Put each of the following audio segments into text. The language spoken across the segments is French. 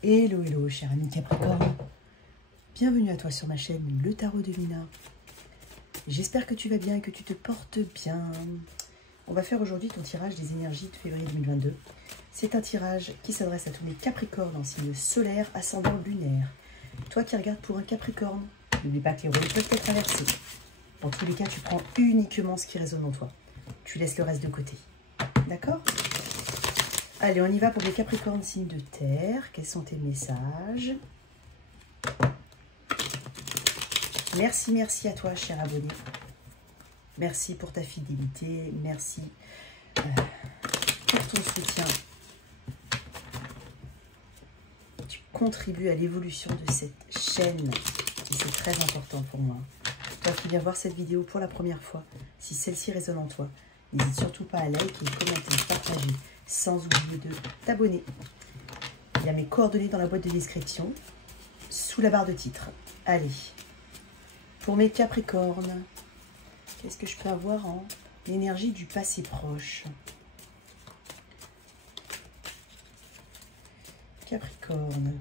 Hello, hello, cher ami Capricorne. Bienvenue à toi sur ma chaîne Le Tarot de Mina. J'espère que tu vas bien et que tu te portes bien. On va faire aujourd'hui ton tirage des énergies de février 2022. C'est un tirage qui s'adresse à tous les Capricornes en signe solaire, ascendant lunaire. Toi qui regardes pour un Capricorne, n'oublie pas que les rôles peuvent être inversés. Dans tous les cas, tu prends uniquement ce qui résonne en toi. Tu laisses le reste de côté. D'accord ? Allez, on y va pour les Capricornes, signe de terre. Quels sont tes messages? Merci, merci à toi, cher abonné. Merci pour ta fidélité. Merci pour ton soutien. Tu contribues à l'évolution de cette chaîne et c'est très important pour moi. Toi qui viens voir cette vidéo pour la première fois, si celle-ci résonne en toi, n'hésite surtout pas à liker, commenter, partager, sans oublier de t'abonner. Il y a mes coordonnées dans la boîte de description, sous la barre de titre. Allez, pour mes Capricornes, qu'est-ce que je peux avoir en énergie du passé proche? Capricorne.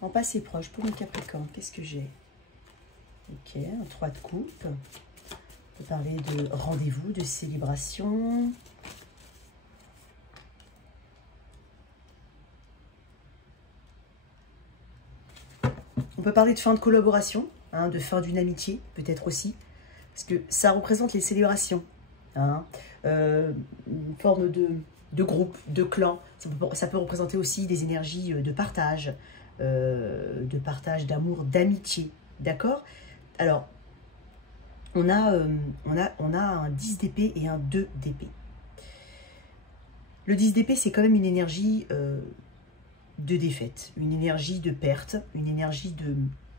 En passé proche, pour mes Capricornes, qu'est-ce que j'ai? Ok, un 3 de coupe. On peut parler de rendez-vous, de célébration. On peut parler de fin de collaboration, hein, de fin d'une amitié, peut-être aussi. Parce que ça représente les célébrations. Hein, une forme de groupe, de clan. Ça peut représenter aussi des énergies de partage, d'amour, d'amitié. D'accord? Alors, on a un 10 d'épée et un 2 d'épée. Le 10 d'épée, c'est quand même une énergie de défaite, une énergie de perte, une énergie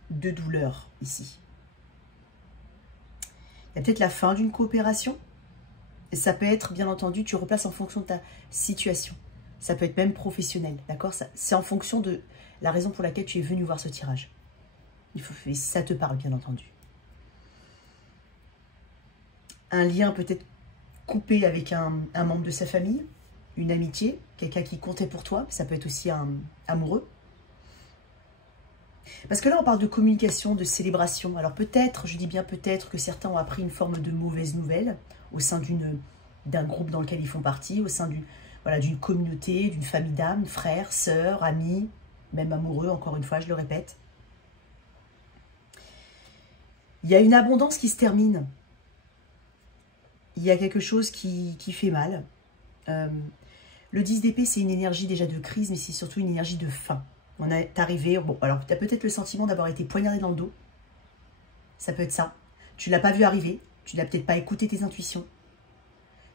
de douleur ici. Il y a peut-être la fin d'une coopération. Et ça peut être, bien entendu, tu replaces en fonction de ta situation. Ça peut être même professionnel, d'accord? C'est en fonction de la raison pour laquelle tu es venu voir ce tirage. Ça te parle, bien entendu. Un lien peut-être coupé avec un membre de sa famille, une amitié, quelqu'un qui comptait pour toi. Ça peut être aussi un amoureux. Parce que là, on parle de communication, de célébration. Alors peut-être, je dis bien peut-être, que certains ont appris une forme de mauvaise nouvelle au sein d'un groupe dans lequel ils font partie, au sein d'une communauté, d'une famille d'âmes, frères, sœurs, amis, même amoureux, encore une fois, je le répète. Il y a une abondance qui se termine. Il y a quelque chose qui fait mal. Le 10 d'épée, c'est une énergie déjà de crise, mais c'est surtout une énergie de fin. On est arrivé, bon, alors tu as peut-être le sentiment d'avoir été poignardé dans le dos. Ça peut être ça. Tu ne l'as pas vu arriver, tu n'as peut-être pas écouté tes intuitions.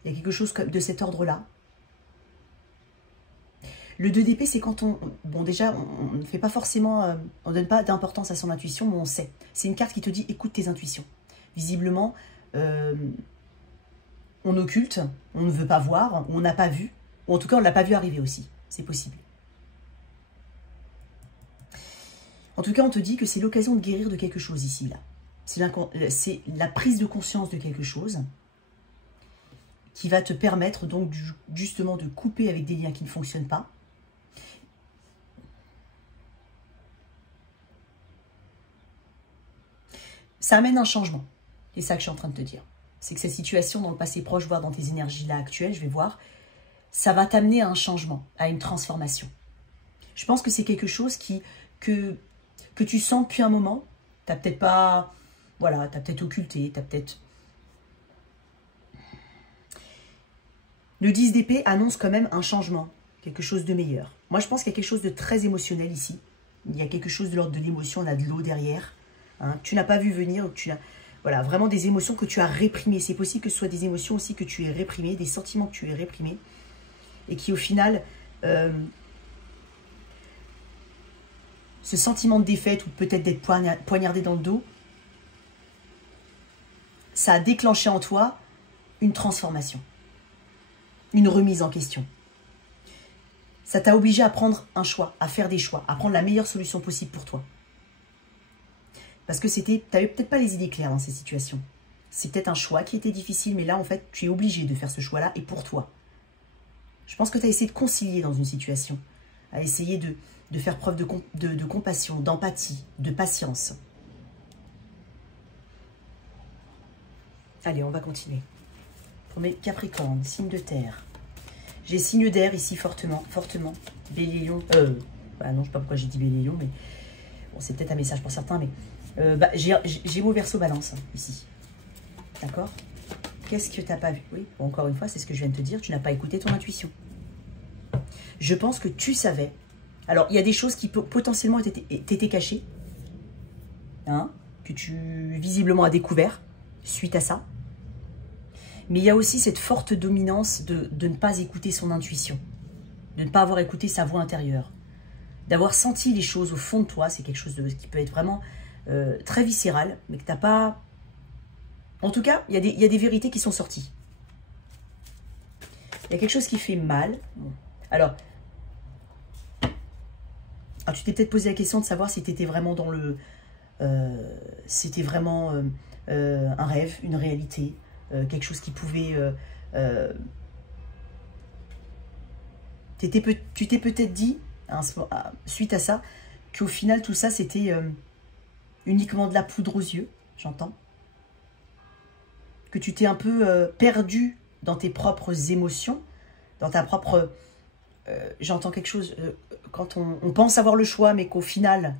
Il y a quelque chose de cet ordre-là. Le 2 d'épée, c'est quand bon, déjà, on ne fait pas forcément, on ne donne pas d'importance à son intuition, mais on sait. C'est une carte qui te dit, écoute tes intuitions. Visiblement, on occulte, on ne veut pas voir, on n'a pas vu, ou en tout cas, on ne l'a pas vu arriver aussi. C'est possible. En tout cas, on te dit que c'est l'occasion de guérir de quelque chose ici, là. C'est la prise de conscience de quelque chose qui va te permettre donc justement de couper avec des liens qui ne fonctionnent pas. Ça amène un changement. C'est ça que je suis en train de te dire. C'est que cette situation dans le passé proche, voire dans tes énergies là actuelles, je vais voir, ça va t'amener à un changement, à une transformation. Je pense que c'est quelque chose que tu sens depuis un moment. Tu n'as peut-être pas, voilà, tu as peut-être occulté, tu as peut-être... Le 10 d'épée annonce quand même un changement, quelque chose de meilleur. Moi, je pense qu'il y a quelque chose de très émotionnel ici. Il y a quelque chose de l'ordre de l'émotion, on a de l'eau derrière. Hein, tu n'as pas vu venir, voilà, vraiment des émotions que tu as réprimées. C'est possible que ce soit des émotions aussi que tu aies réprimées, des sentiments que tu aies réprimés, et qui au final... ce sentiment de défaite ou peut-être d'être poignardé dans le dos, ça a déclenché en toi une transformation, une remise en question. Ça t'a obligé à prendre un choix, à faire des choix, à prendre la meilleure solution possible pour toi. Parce que tu n'avais peut-être pas les idées claires dans ces situations. C'est peut-être un choix qui était difficile, mais là, en fait, tu es obligé de faire ce choix-là et pour toi. Je pense que tu as essayé de concilier dans une situation, à essayer de faire preuve de compassion, d'empathie, de patience. Allez, on va continuer. Pour mes Capricornes, signe de terre. J'ai signe d'air ici fortement, fortement. Bélier, Lion. Bah non, je ne sais pas pourquoi j'ai dit Bélier, Lion, mais bon, c'est peut-être un message pour certains, mais Gémeaux, Verseau, Balance ici. D'accord? Qu'est-ce que tu n'as pas vu? Oui, bon, encore une fois, c'est ce que je viens de te dire. Tu n'as pas écouté ton intuition. Je pense que tu savais. Alors, il y a des choses qui potentiellement t'étaient cachées, hein, que tu visiblement as découvert suite à ça. Mais il y a aussi cette forte dominance de ne pas écouter son intuition, de ne pas avoir écouté sa voix intérieure, d'avoir senti les choses au fond de toi. C'est quelque chose qui peut être vraiment très viscéral, mais que tu n'as pas... En tout cas, il y a des vérités qui sont sorties. Il y a quelque chose qui fait mal. Bon. Alors, tu t'es peut-être posé la question de savoir si tu étais vraiment dans le... c'était vraiment un rêve, une réalité, quelque chose qui pouvait... tu t'es peut-être dit, hein, suite à ça, qu'au final, tout ça, c'était uniquement de la poudre aux yeux, j'entends. Que tu t'es un peu perdu dans tes propres émotions, dans ta propre... j'entends quelque chose, quand on pense avoir le choix, mais qu'au final,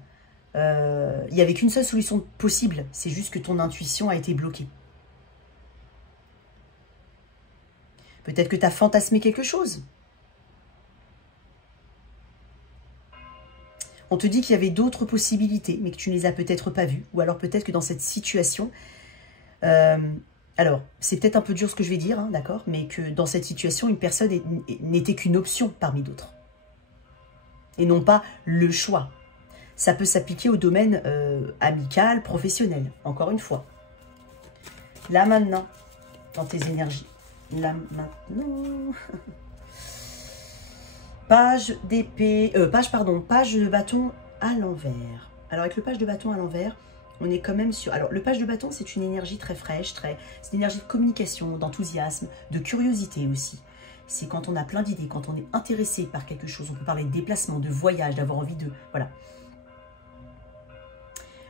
il n'y avait qu'une seule solution possible, c'est juste que ton intuition a été bloquée. Peut-être que tu as fantasmé quelque chose. On te dit qu'il y avait d'autres possibilités, mais que tu ne les as peut-être pas vues. Ou alors peut-être que dans cette situation... alors, c'est peut-être un peu dur ce que je vais dire, hein, d'accord, mais que dans cette situation, une personne n'était qu'une option parmi d'autres. Et non pas le choix. Ça peut s'appliquer au domaine amical, professionnel, encore une fois. Là maintenant, dans tes énergies. Là maintenant... Page d'épée... page de bâton à l'envers. Alors avec le page de bâton à l'envers, on est quand même sur... Alors le page de bâton, c'est une énergie très fraîche, c'est une énergie de communication, d'enthousiasme, de curiosité aussi. C'est quand on a plein d'idées, quand on est intéressé par quelque chose. On peut parler de déplacement, de voyage, d'avoir envie de... Voilà.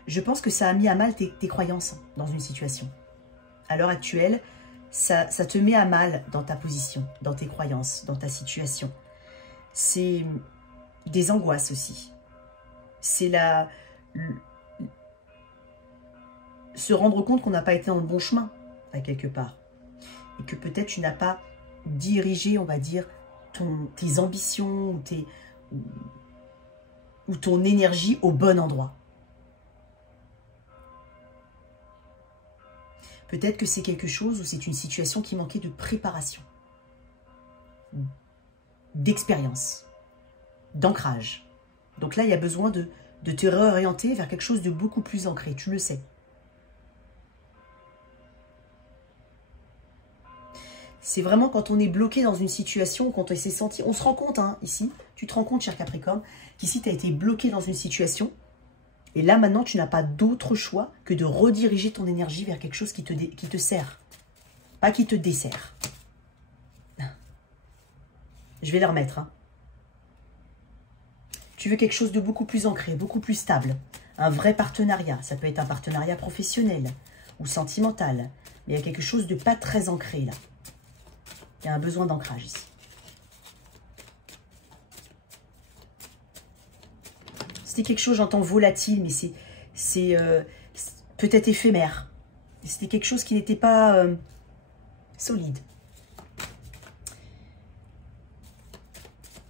Je pense que ça a mis à mal tes croyances dans une situation. À l'heure actuelle, ça te met à mal dans ta position, dans tes croyances, dans ta situation. C'est des angoisses aussi. C'est se rendre compte qu'on n'a pas été dans le bon chemin, à quelque part. Et que peut-être tu n'as pas dirigé, on va dire, tes ambitions ou ton énergie au bon endroit. Peut-être que c'est quelque chose ou c'est une situation qui manquait de préparation, d'expérience, d'ancrage. Donc là, il y a besoin de te réorienter vers quelque chose de beaucoup plus ancré, tu le sais. C'est vraiment quand on est bloqué dans une situation, quand on s'est senti... On se rend compte, hein, ici, tu te rends compte, cher Capricorne, qu'ici, tu as été bloqué dans une situation. Et là, maintenant, tu n'as pas d'autre choix que de rediriger ton énergie vers quelque chose qui te sert. Pas qui te dessert. Je vais les remettre. Hein. Tu veux quelque chose de beaucoup plus ancré, beaucoup plus stable. Un vrai partenariat. Ça peut être un partenariat professionnel ou sentimental. Mais il y a quelque chose de pas très ancré, là. Il y a un besoin d'ancrage ici. C'était quelque chose, j'entends volatile, mais c'est peut-être éphémère. C'était quelque chose qui n'était pas solide.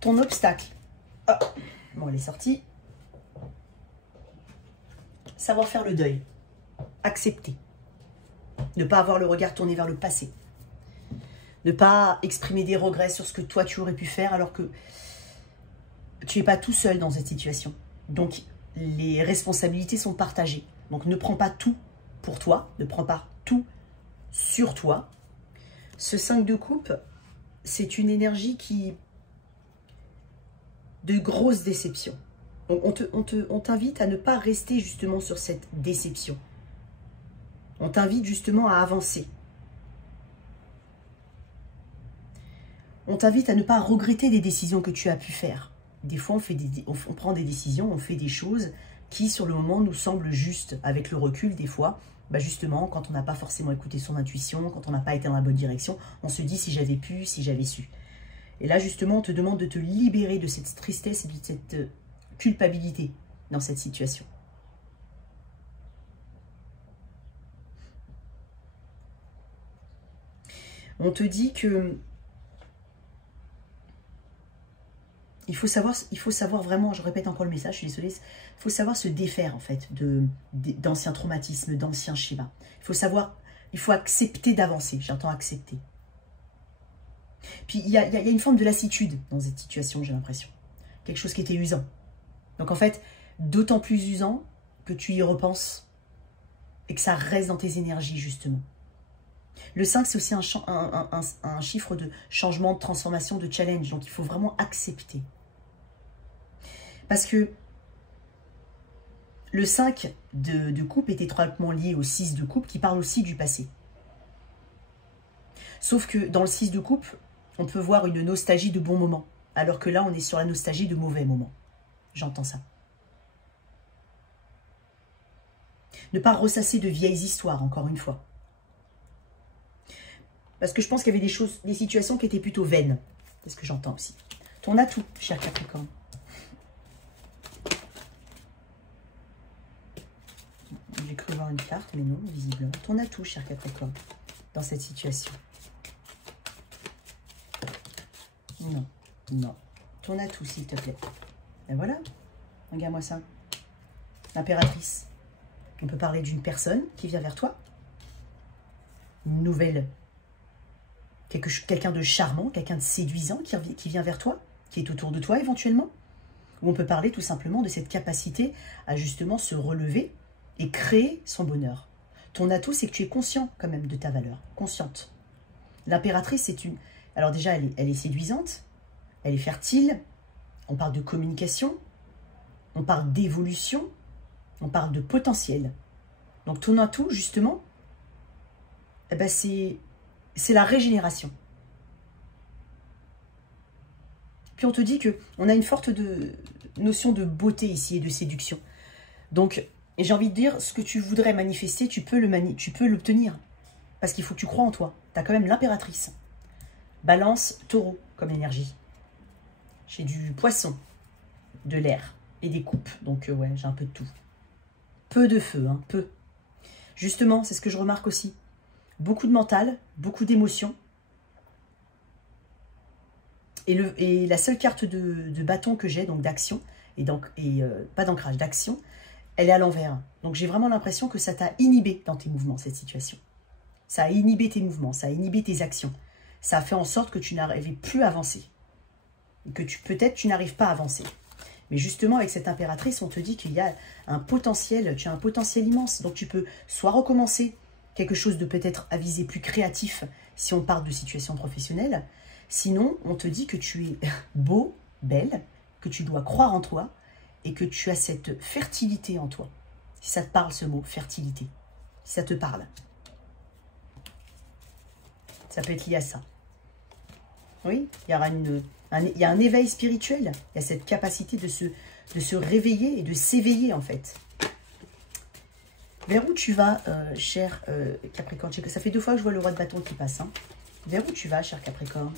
Ton obstacle. Oh. Bon, elle est sortie. Savoir faire le deuil. Accepter. Ne pas avoir le regard tourné vers le passé. Ne pas exprimer des regrets sur ce que toi tu aurais pu faire alors que tu n'es pas tout seul dans cette situation. Donc, les responsabilités sont partagées. Donc, ne prends pas tout pour toi. Ne prends pas tout sur toi. Ce 5 de coupe, c'est une énergie qui... de grosses déceptions. On t'invite à ne pas rester justement sur cette déception. On t'invite justement à avancer. On t'invite à ne pas regretter des décisions que tu as pu faire. Des fois, on prend des décisions, on fait des choses qui, sur le moment, nous semblent justes. Avec le recul, des fois, bah justement, quand on n'a pas forcément écouté son intuition, quand on n'a pas été dans la bonne direction, on se dit si j'avais pu, si j'avais su. Et là, justement, on te demande de te libérer de cette tristesse et de cette culpabilité dans cette situation. On te dit que il faut savoir vraiment, je répète encore le message, je suis désolée, il faut savoir se défaire en fait d'anciens traumatismes, d'anciens schémas. Il faut accepter d'avancer, j'entends accepter. Puis il y a une forme de lassitude dans cette situation, j'ai l'impression. Quelque chose qui était usant. Donc en fait, d'autant plus usant que tu y repenses et que ça reste dans tes énergies justement. Le 5, c'est aussi un chiffre de changement, de transformation, de challenge. Donc il faut vraiment accepter. Parce que le 5 de coupe est étroitement lié au 6 de coupe qui parle aussi du passé. Sauf que dans le 6 de coupe, on peut voir une nostalgie de bons moments. Alors que là, on est sur la nostalgie de mauvais moments. J'entends ça. Ne pas ressasser de vieilles histoires, encore une fois. Parce que je pense qu'il y avait des situations qui étaient plutôt vaines. C'est ce que j'entends aussi. Ton atout, cher Capricorne. J'ai cru voir une carte, mais non, visiblement. Ton atout, cher Capricorne, dans cette situation. Non, non. Ton atout, s'il te plaît. Et voilà. Regarde-moi ça. L'impératrice. On peut parler d'une personne qui vient vers toi. Une nouvelle. Quelqu'un de charmant, quelqu'un de séduisant qui vient vers toi, qui est autour de toi éventuellement. Ou on peut parler tout simplement de cette capacité à justement se relever et créer son bonheur. Ton atout, c'est que tu es conscient quand même de ta valeur, consciente. L'impératrice, c'est une... Alors déjà, elle est séduisante, elle est fertile, on parle de communication, on parle d'évolution, on parle de potentiel. Donc ton atout, justement, eh ben c'est la régénération. Puis on te dit qu'on a une forte notion de beauté ici et de séduction. Donc, j'ai envie de dire, ce que tu voudrais manifester, tu peux l'obtenir. Parce qu'il faut que tu crois en toi. Tu as quand même l'impératrice. Balance, taureau comme énergie. J'ai du poisson, de l'air et des coupes. Donc ouais, j'ai un peu de tout. Peu de feu, hein, peu. Justement, c'est ce que je remarque aussi. Beaucoup de mental, beaucoup d'émotions. Et la seule carte de bâton que j'ai, donc d'action, pas d'ancrage, d'action, elle est à l'envers. Donc j'ai vraiment l'impression que ça t'a inhibé dans tes mouvements, cette situation. Ça a inhibé tes mouvements, ça a inhibé tes actions. Ça a fait en sorte que tu n'arrivais plus à avancer. Et que peut-être tu n'arrives pas à avancer. Mais justement, avec cette impératrice, on te dit qu'il y a un potentiel, tu as un potentiel immense. Donc tu peux soit recommencer quelque chose de peut-être à viser plus créatif si on parle de situation professionnelle. Sinon, on te dit que tu es beau, belle, que tu dois croire en toi et que tu as cette fertilité en toi. Si ça te parle ce mot, fertilité. Si ça te parle. Ça peut être lié à ça. Oui, il y a un éveil spirituel. Il y a cette capacité de se réveiller et de s'éveiller en fait. Vers où tu vas, cher Capricorne? Ça fait 2 fois que je vois le roi de bâton qui passe. Hein. Vers où tu vas, cher Capricorne?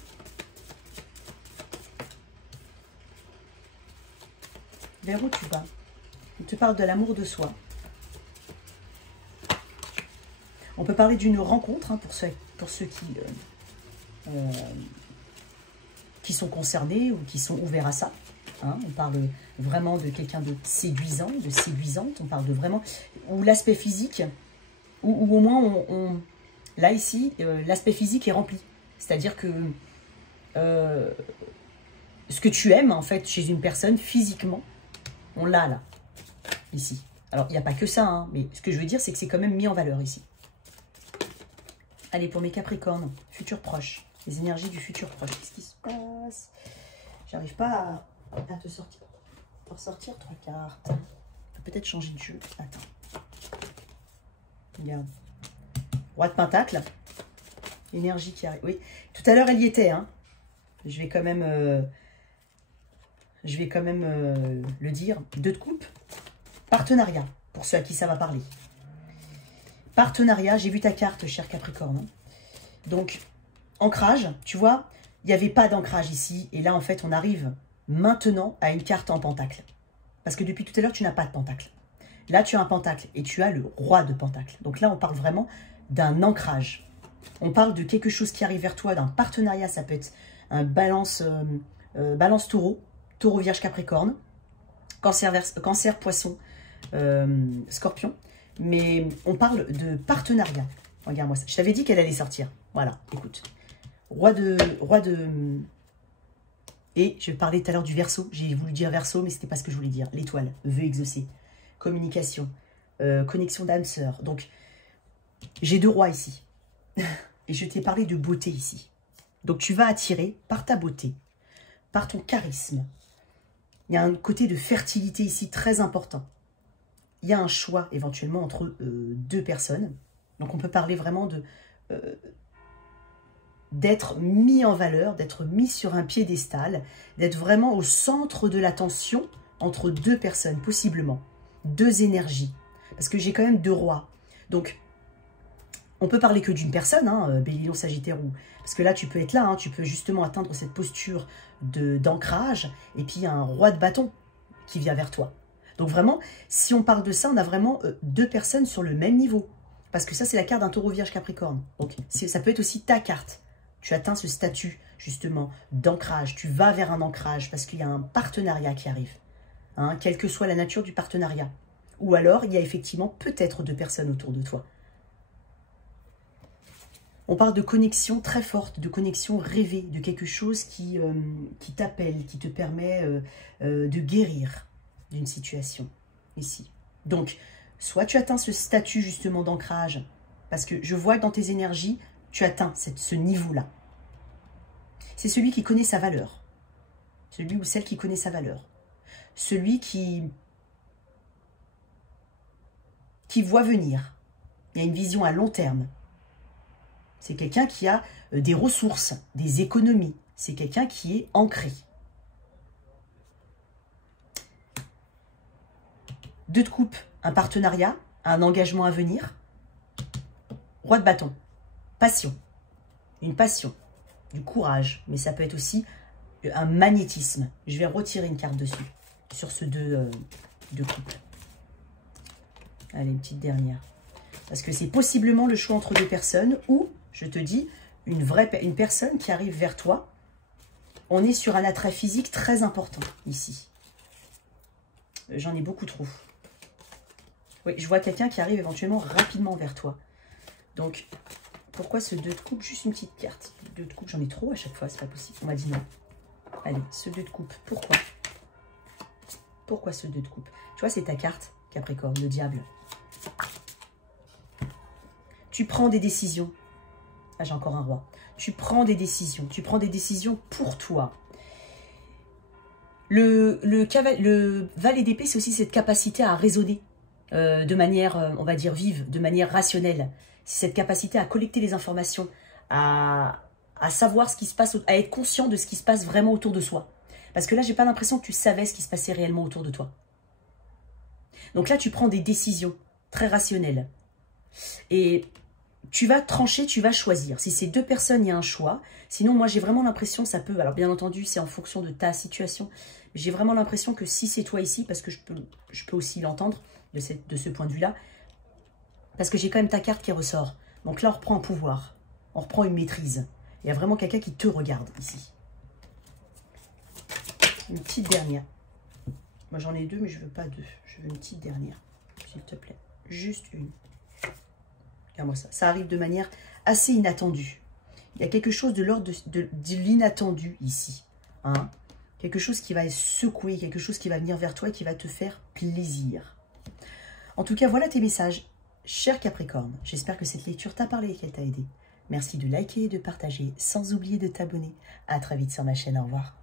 Vers où tu vas? On te parle de l'amour de soi. On peut parler d'une rencontre hein, pour ceux qui sont concernés ou qui sont ouverts à ça. Hein. On parle vraiment de quelqu'un de séduisant, de séduisante. On parle de vraiment... Ou l'aspect physique, ou au moins, là, ici, l'aspect physique est rempli. C'est-à-dire que ce que tu aimes, en fait, chez une personne, physiquement, on l'a, là, ici. Alors, il n'y a pas que ça, hein, mais ce que je veux dire, c'est que c'est quand même mis en valeur, ici. Allez, pour mes Capricornes, futur proche. Les énergies du futur proche. Qu'est-ce qui se passe? J'arrive pas à te sortir. Pour sortir 3 cartes. Peut-être changer de jeu. Attends. Regarde. Roi de Pentacle. Énergie qui arrive. Oui, tout à l'heure, elle y était. Hein. Je vais quand même, le dire. 2 de coupe. Partenariat, pour ceux à qui ça va parler. Partenariat, j'ai vu ta carte, cher Capricorne. Donc, ancrage, tu vois, il n'y avait pas d'ancrage ici. Et là, en fait, on arrive maintenant à une carte en pentacle. Parce que depuis tout à l'heure, tu n'as pas de pentacle. Là, tu as un pentacle et tu as le roi de pentacle. Donc là, on parle vraiment d'un ancrage. On parle de quelque chose qui arrive vers toi, d'un partenariat. Ça peut être un balance taureau, taureau vierge capricorne, cancer poisson, scorpion. Mais on parle de partenariat. Regarde-moi ça. Je t'avais dit qu'elle allait sortir. Voilà, écoute. Roi de... Et je parlais tout à l'heure du Verseau. J'ai voulu dire Verseau, mais ce n'était pas ce que je voulais dire. L'étoile, vœu exaucé. Communication, connexion d'âme sœur. Donc, j'ai 2 rois ici. Et je t'ai parlé de beauté ici. Donc, tu vas attirer par ta beauté, par ton charisme. Il y a un côté de fertilité ici très important. Il y a un choix éventuellement entre 2 personnes. Donc, on peut parler vraiment de d'être mis en valeur, d'être mis sur un piédestal, d'être vraiment au centre de l'attention entre 2 personnes, possiblement. 2 énergies. Parce que j'ai quand même 2 rois. Donc, on peut parler que d'une personne, hein, Bélier, Sagittaire, ou... Parce que là, tu peux être là, hein, tu peux justement atteindre cette posture d'ancrage, et puis il y a un roi de bâton qui vient vers toi. Donc vraiment, si on parle de ça, on a vraiment 2 personnes sur le même niveau. Parce que ça, c'est la carte d'un taureau vierge capricorne. Donc, ça peut être aussi ta carte. Tu atteins ce statut, justement, d'ancrage. Tu vas vers un ancrage parce qu'il y a un partenariat qui arrive. Hein, quelle que soit la nature du partenariat. Ou alors, il y a effectivement peut-être 2 personnes autour de toi. On parle de connexion très forte, de connexion rêvée, de quelque chose qui t'appelle, qui te permet de guérir d'une situation, ici. Donc, soit tu atteins ce statut justement d'ancrage, parce que je vois que dans tes énergies, tu atteins ce niveau-là. C'est celui qui connaît sa valeur. Celui ou celle qui connaît sa valeur. Celui qui voit venir. Il y a une vision à long terme. C'est quelqu'un qui a des ressources, des économies. C'est quelqu'un qui est ancré. 2 de coupe, un partenariat, un engagement à venir. Roi de bâton, passion. Une passion, du courage. Mais ça peut être aussi un magnétisme. Je vais retirer une carte dessus, sur ce 2 de coupe. Allez, une petite dernière. Parce que c'est possiblement le choix entre 2 personnes ou, je te dis, une personne qui arrive vers toi. On est sur un attrait physique très important ici. J'en ai beaucoup trop. Oui, je vois quelqu'un qui arrive éventuellement rapidement vers toi. Donc, pourquoi ce 2 de coupe? Juste une petite carte. 2 de coupe, j'en ai trop à chaque fois, c'est pas possible. On m'a dit non. Allez, ce 2 de coupe, pourquoi? Pourquoi ce 2 de coupe? Tu vois, c'est ta carte, Capricorne, le diable. Tu prends des décisions. Ah, j'ai encore un roi. Tu prends des décisions. Tu prends des décisions pour toi. Le valet d'épée, c'est aussi cette capacité à raisonner de manière, on va dire, vive, de manière rationnelle. C'est cette capacité à collecter les informations, à savoir ce qui se passe, à être conscient de ce qui se passe vraiment autour de soi. Parce que là, j'ai pas l'impression que tu savais ce qui se passait réellement autour de toi. Donc là, tu prends des décisions très rationnelles. Et tu vas trancher, tu vas choisir. Si c'est 2 personnes, il y a un choix. Sinon, moi, j'ai vraiment l'impression que ça peut... Alors, bien entendu, c'est en fonction de ta situation. J'ai vraiment l'impression que si c'est toi ici, parce que je peux aussi l'entendre de ce point de vue-là, parce que j'ai quand même ta carte qui ressort. Donc là, on reprend un pouvoir. On reprend une maîtrise. Il y a vraiment quelqu'un qui te regarde ici. Une petite dernière. Moi, j'en ai 2, mais je veux pas 2. Je veux une petite dernière, s'il te plaît. Juste une. Regarde-moi ça. Ça arrive de manière assez inattendue. Il y a quelque chose de l'ordre de l'inattendu ici. Hein? Quelque chose qui va secouer, quelque chose qui va venir vers toi et qui va te faire plaisir. En tout cas, voilà tes messages. Cher Capricorne, j'espère que cette lecture t'a parlé et qu'elle t'a aidé. Merci de liker et de partager, sans oublier de t'abonner. À très vite sur ma chaîne. Au revoir.